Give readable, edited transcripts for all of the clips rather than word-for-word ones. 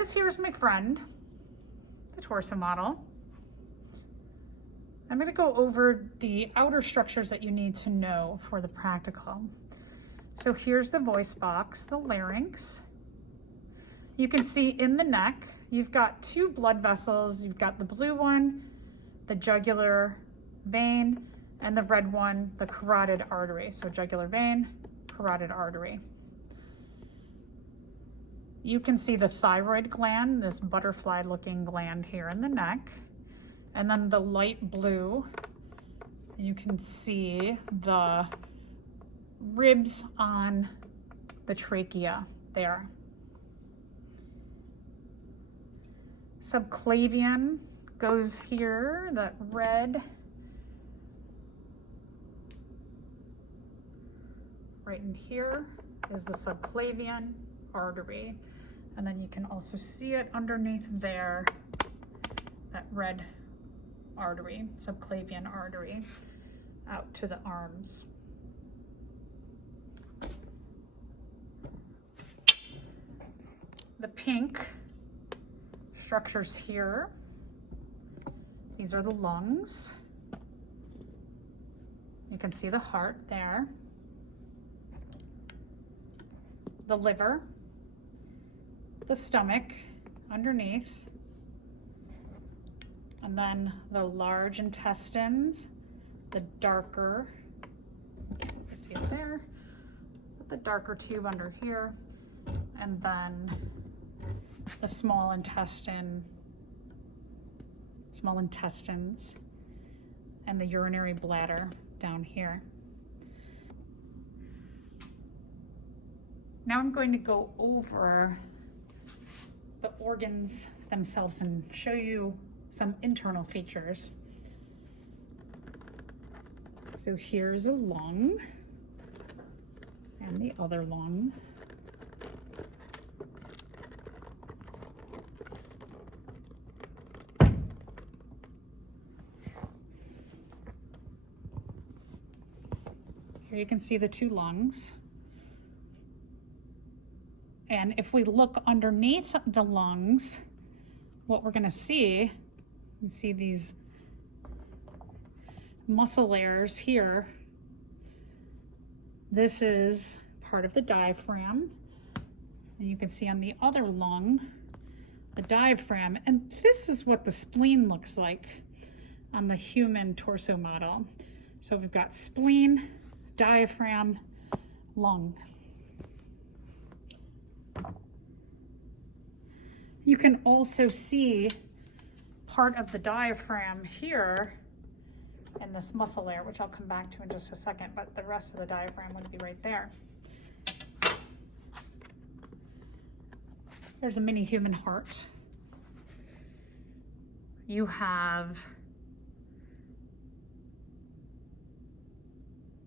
this here is my friend, the torso model. I'm going to go over the outer structures that you need to know for the practical. So here's the voice box, the larynx. You can see in the neck, you've got two blood vessels. You've got the blue one, the jugular vein, and the red one, the carotid artery. So jugular vein, carotid artery. You can see the thyroid gland, this butterfly looking gland here in the neck. And then the light blue, you can see the ribs on the trachea there. Subclavian goes here, that red. Right in here is the subclavian artery. And then you can also see it underneath there, that red artery, subclavian artery, out to the arms. The pink structures here, these are the lungs. You can see the heart there. The liver, the stomach underneath, and then the large intestines, the darker, you see it there, the darker tube under here, and then the small intestines, and the urinary bladder down here. Now I'm going to go over the organs themselves and show you some internal features. So here's a lung and the other lung. Here you can see the two lungs. And if we look underneath the lungs, what we're gonna see, you see these muscle layers here. This is part of the diaphragm. And you can see on the other lung, the diaphragm. And this is what the spleen looks like on the human torso model. So we've got spleen, diaphragm, lung. You can also see part of the diaphragm here in this muscle layer, which I'll come back to in just a second, but the rest of the diaphragm would be right there. There's a mini human heart. You have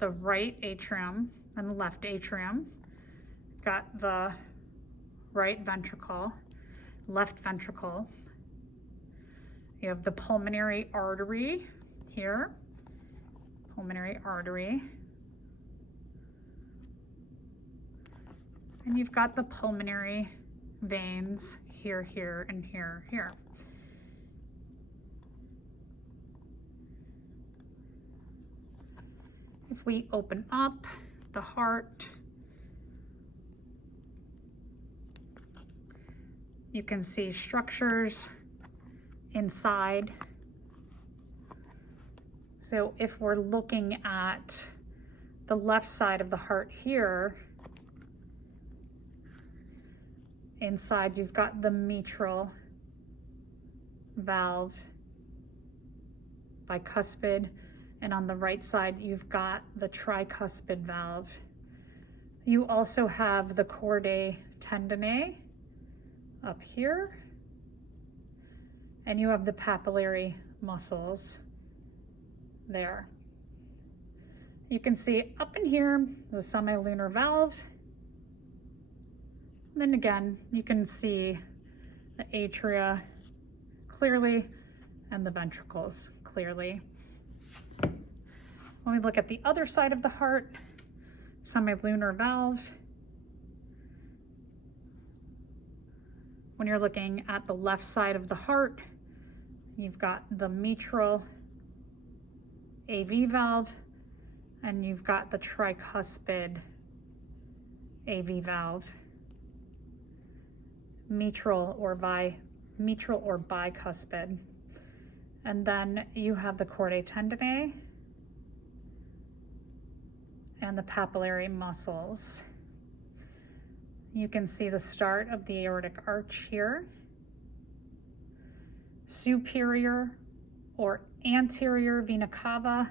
the right atrium and the left atrium. Got the right ventricle, left ventricle. You have the pulmonary artery here, pulmonary artery. And you've got the pulmonary veins here, here, and here, here. If we open up the heart, you can see structures inside. So if we're looking at the left side of the heart here, inside you've got the mitral valve, bicuspid, and on the right side you've got the tricuspid valve. You also have the chordae tendineae up here, and you have the papillary muscles there. You can see up in here the semilunar valve. And then again, you can see the atria clearly and the ventricles clearly. When we look at the other side of the heart, semilunar valve, When you're looking at the left side of the heart, you've got the mitral AV valve, and you've got the tricuspid AV valve, mitral or bicuspid. And then you have the chordae tendineae and the papillary muscles. You can see the start of the aortic arch here. Superior or anterior vena cava.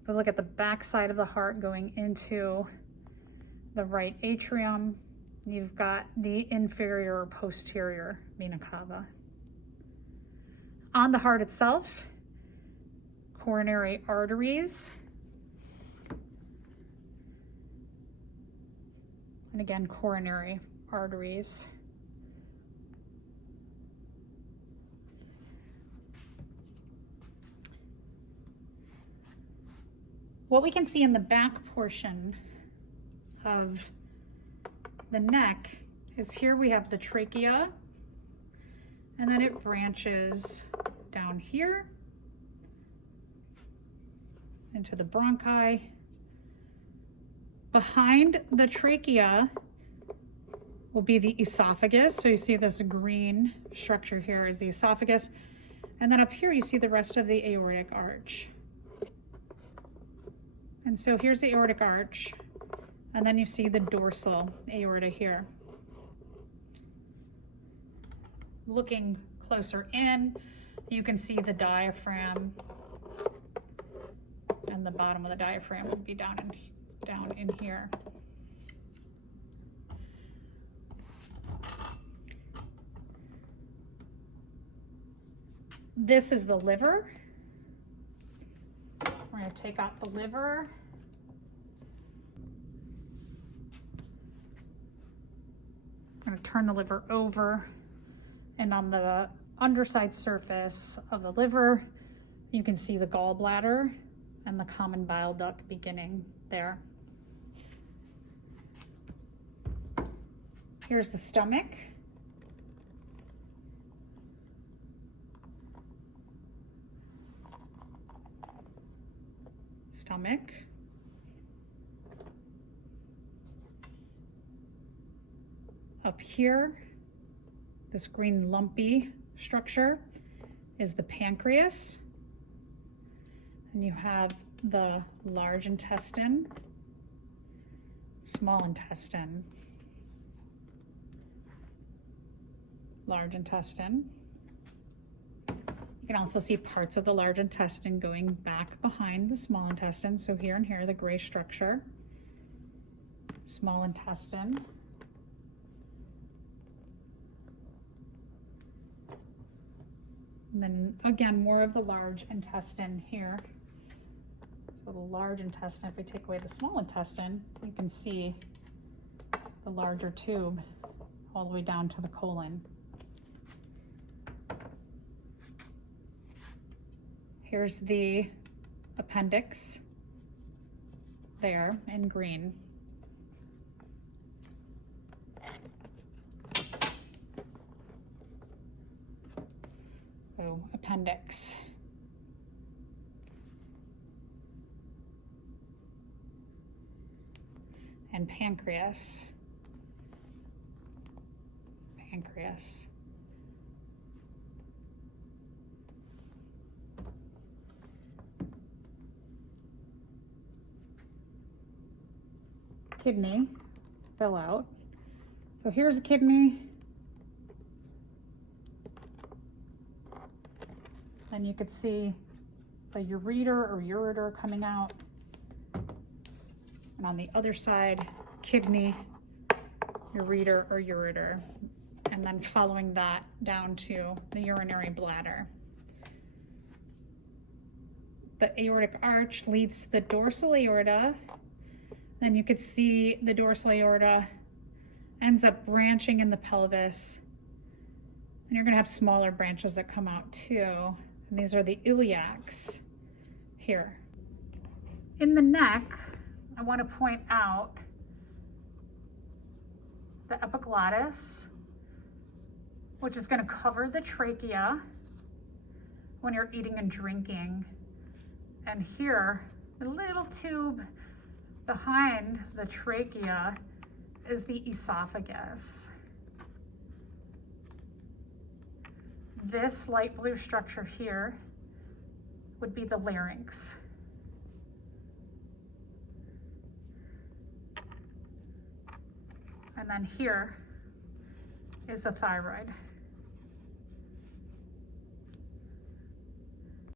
If we look at the back side of the heart going into the right atrium, you've got the inferior or posterior vena cava. On the heart itself, coronary arteries. And again, coronary arteries. What we can see in the back portion of the neck is here we have the trachea, and then it branches down here into the bronchi. Behind the trachea will be the esophagus. So you see this green structure here is the esophagus. And then up here you see the rest of the aortic arch. And so here's the aortic arch. And then you see the dorsal aorta here. Looking closer in, you can see the diaphragm. And the bottom of the diaphragm would be down in here. This is the liver. We're going to take out the liver. I'm going to turn the liver over, and on the underside surface of the liver, you can see the gallbladder and the common bile duct beginning there. Here's the stomach. Up here, this green lumpy structure is the pancreas. And you have the large intestine, small intestine, large intestine. You can also see parts of the large intestine going back behind the small intestine. So here and here, the gray structure, small intestine. And then again, more of the large intestine here. So the large intestine, if we take away the small intestine, you can see the larger tube all the way down to the colon. Here's the appendix there in green. So appendix. And pancreas. Pancreas. Kidney fill out. So here's a kidney. And you could see the ureter or ureter coming out. And on the other side, kidney, ureter or ureter. And then following that down to the urinary bladder. The aortic arch leads to the dorsal aorta. Then you could see the dorsal aorta ends up branching in the pelvis. And you're going to have smaller branches that come out too. And these are the iliacs here. In the neck, I want to point out the epiglottis which is going to cover the trachea when you're eating and drinking. And here, the little tube behind the trachea is the esophagus. This light blue structure here would be the larynx. And then here is the thyroid.